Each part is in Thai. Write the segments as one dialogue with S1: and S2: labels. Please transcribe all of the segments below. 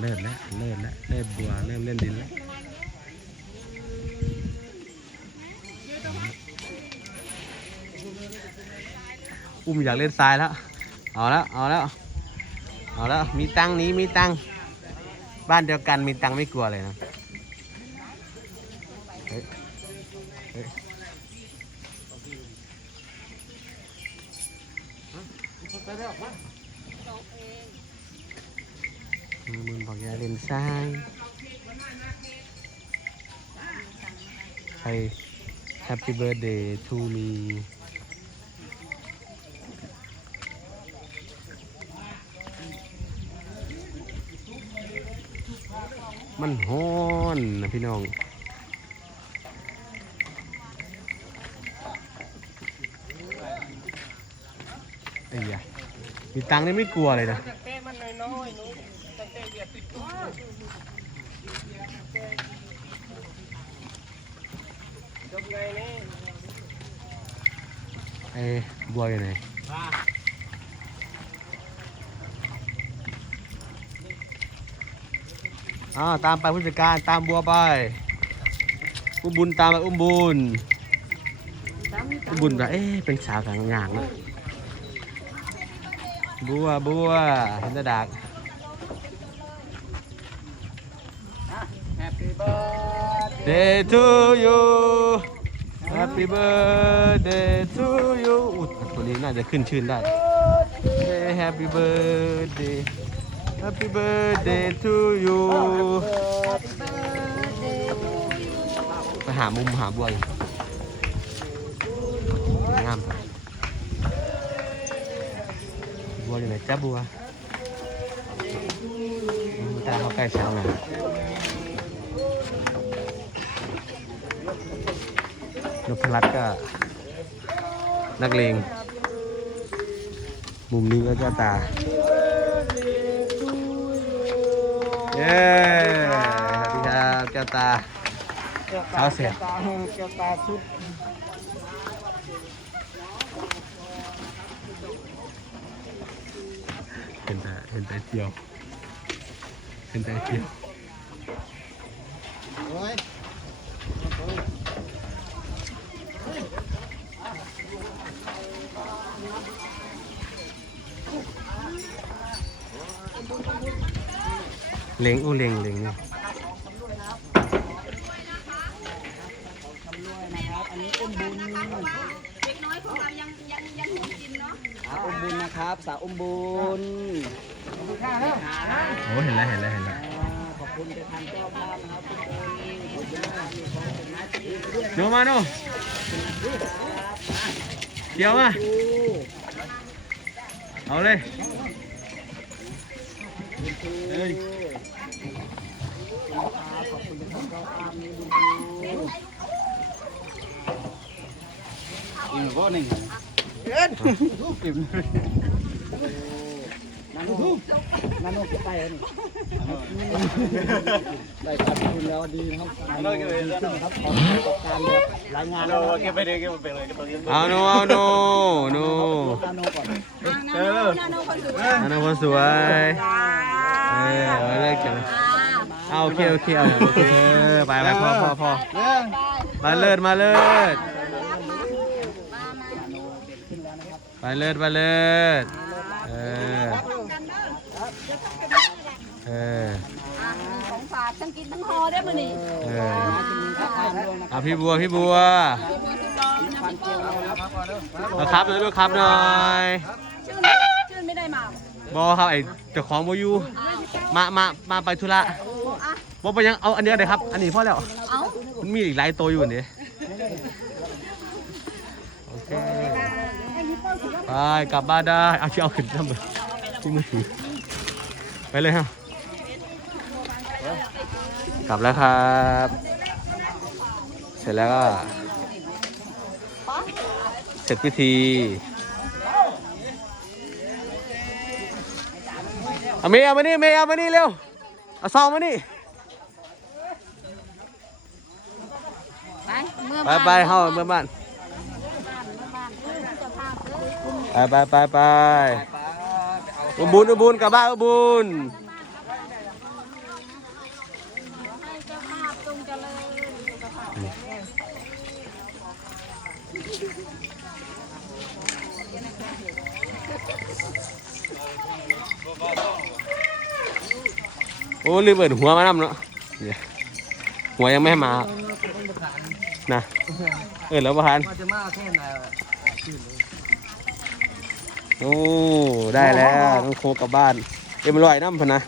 S1: เลิศแล้วเลิศแล้วเลิศบัวเริ่มเล่นดินแล้วอุ้มอยากเล่นทรายแล้วเอาแล้วเอาแล้วเอาแล้วมีตังนี้มีตังบ้านเดียวกันมีตังไม่กลัวเลยนะเฮ้ยเฮ้ยมึ งบอกอย่าเล่นทรายใคร Happy birthday to me มันฮ้อนนะพี่น้องไอ้ยะมีตังค์นี่ไม่กลัวเลยนะ
S2: ไอ้
S1: บัวอยู่ไหนอ้าตามไปผู้จัดการตามบัวไปอุ้มบุญตามไปอุ้มบุญอุ้มบุญแบบเอ๊ะเป็นสาวกลางงางนะบัวบัวเห็นตะดัก
S2: แฮปปี้เบิร์ด
S1: Day to you Happy birthday to you อุ๊ยตัวนี้น่าจะขึ้นชื่นได้ Hey, Happy birthday Happy birthday to you ไปหามุมหาบัวอยู่งามจังบัวอยู่ไหนจ้าบัวอืมตาเขาใกล้เช้าหน่อ นพรัตน์ก็นักเลง มุมนี้ก็เจ้าตา เย้สวัสดีครับเจ้าตาเช้าเสร็จ
S2: ตาแก้วตาสุด
S1: เห็นแต่เห็นแต่เที่ยว เห็นแต่เที่ยว
S2: โอ้ย
S1: เล็งอู้เล็งเล็งนี่
S2: อันนี้อุ้มบุญ
S3: เด็กน้อยของเรายังยังยังหูกินเนาะ
S2: สาวอุ้มบุญนะครับ สาวอุ้มบุญขอบคุณค่ะแล้ว
S1: โอ้เห็นแล้วเห็นแล้วเห็นแล้ว
S2: ขอบคุณไปทานเจ้าภาพนะครับทุกคนขอบคุณมากมีความสุขนะที่ด้วย
S1: โนมาโนเกี่ยวมา
S2: ดู
S1: เอาเลย
S2: เอ้ยขอบคุณนะครับเจ้าภาพนี้บุญดูอืมก็หนึ่งเอ็นปิ่มนาโนนาโนก็ไปแล้วนี่ได้ขอบคุณแล้วดีนะครับนาโนก็ไปแล้วครับขอบคุณประสบการณ์แบบรายงานแล้วเก็บไปเลยเก็บไปเลยเก็บไปเลย
S1: เอาโนเอาโนโน
S2: นาโนก่อน
S3: เออนาโนคนสวย
S1: อันนั้นคนสวยเออเอาเลิกกันนะเอาโอเคโอเคเอาโอเคเออไปไปพอพอพอ
S2: เรื่อง
S1: มาเลิศมาเลิศไปเลิศมาเลิศเออเออ
S3: ของฝากทั้งกินทั้งฮอได้มื้อนี้
S1: เออ
S2: ครับทานด้วยนะ
S1: เอาพี่บัวพี่บัว
S2: ทานเจลเราแล้วครับ
S1: มาครับหน่อยลูกครับหน่อย
S3: ชื่อชื่อไม่ได้มา
S1: บอครับไอเจ้าของบอยู่ มามามาไปธุระ
S3: อะ
S1: บอไปยังเอาอันเดียวเลยครับ อันนี้พอแล้ว
S3: เอ้า
S1: มันมีอีกหลายตัวอยู่นี่โอเคไปกลับบ้านได้เอาที่เอาขึ้นน้ำมือที่มือถือไปเลยฮะกลับแล้วครับ เสร็จแล้วก็เสร็จพิธี เอาเมย์เอามานี่เมย์เอามานี่เร็ว เอาซองมานี่
S3: ไปเมื่อ
S1: ไปบ้านไปๆเฮาเมื่อบ้านไปไปไปไปอุบุญอุบุญกลับบ้านอุบุญ โอ้ลืมเปิดหัวมานำเนาะเดี๋ยวหัวยังไม่ให้มานะเออแล้วประธาน
S2: จะมาแค่ไหน
S1: โอ้ได้แล้วต้องโคกลับบ้านเอ็มอร่อยน้ำพนะ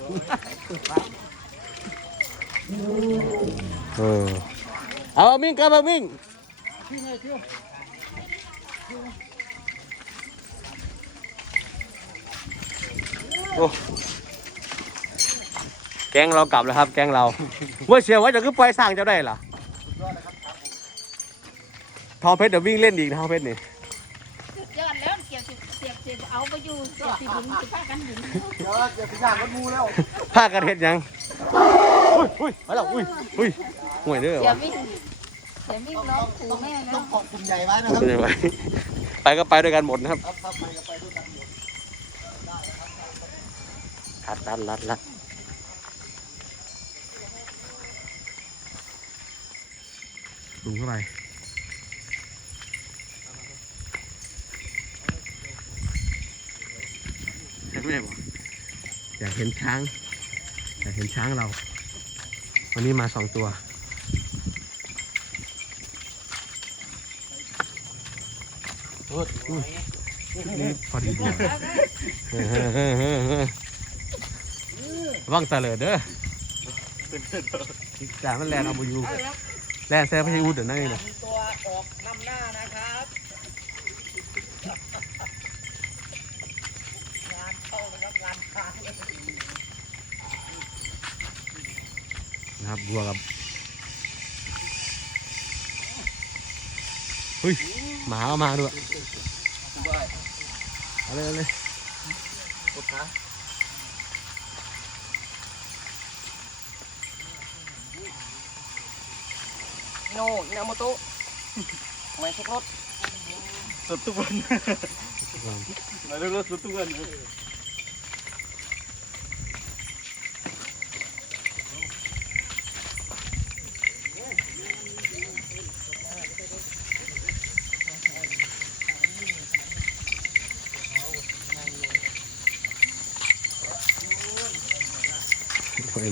S1: เออเอาเอามิ่งกลับเอามิ่งโอ้ แก๊งเรากลับแล้วครับ แก๊งเราว่าเชียวว่าจะขึ้นปล่อยสร้างเจะได้เหรอทองเพชรเดี๋ยววิ่งเล่นอีกนะทองเพชรนี่
S3: สุดยอดแล้วเกี่ยวสิเสียบเสียบเอาไปอยู่เสียบสิบุญสิพากันบุญ
S2: เดี๋ยวจะไปย่างกันมูแล้ว
S1: ผ้ากันเห็ดยังอุ้ยอุ้ยมาแล้วอุ้ยอุ้ยห่วยเด้อ
S3: เสียวะมิ่งเสียมิ่งน้องถูแม่แล้
S2: ต้
S3: ว
S2: องขอบคุณใหญ่ไว้นะครับ
S1: ไม่ได้ไว้ไปก็ไปด้วยกันหมดนะครับ
S2: ครับครับไปก็ไปด้วยกันหมด
S1: รัดรัดรัดรัด ลุงเข้าไปใช่ไหมบอกอยากเห็นช้าง อยากเห็นช้างเรา วันนี้มาสองตัวนี่พอดีดีเออเออเออเออเออระวังตะเลิดเด้อจ่ามันแลนเอาไป ซ่แลนแซ่พะยูดเดี๋ยวนั่นนี่นะ
S2: มีตัวออกนำหน้านะครับ งานเข้านะครับงานค้าง
S1: นะครับบัวกับเฮ้ยหมาเอามาด้วยเอาเลยเอาเลย
S2: โน่อินาโมโตะไม่ทุกรถสุดทุกวันไม่ทุกรถสุดทุกวัน
S1: เฮ้ย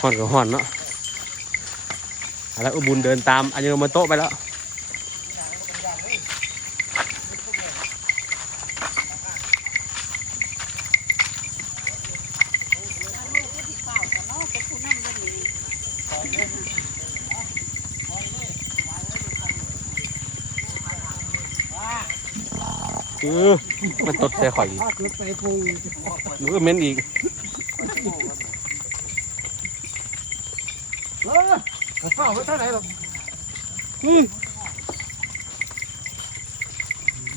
S1: ห่อนกับห่อนเนาะเอา แล้วอุบุญเดินตามอันยมาโตะไปแล้วเออมันตดใส่ข่อยอีก
S2: ถ้าเกิดไปปู
S1: หนูก็เหม็นอีก
S2: เอ อเฝ้าไว้เท่าไหร่หรอก
S1: อืม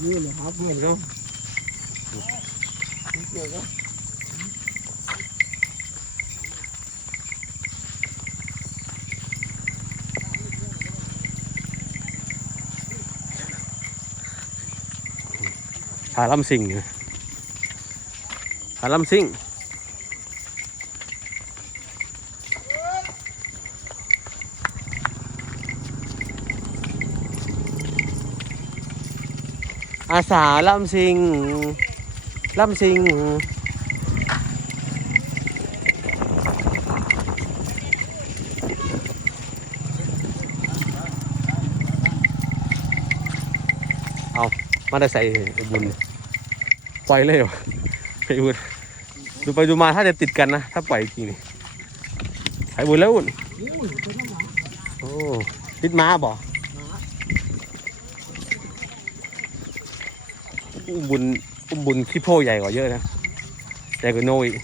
S2: นี่เลยครับ
S1: เหมือนเขาผาลำสิงเนี่ยผาลำสิง อาสาลำสิงลำสิงเอามาได้ใส่บุญปล่อยเลยเหรอไอ้บุญดูไปดูมาถ้าจะติดกันนะ ถ้าปล่อยอีกทีนี่ไอ้บุญแล้วอุ่นโอ้ติดม้าบ่ อุ้มบุญอุ้มบุญที่โพใหญ่กว่าเยอะนะใหญ่กว่าโนอีก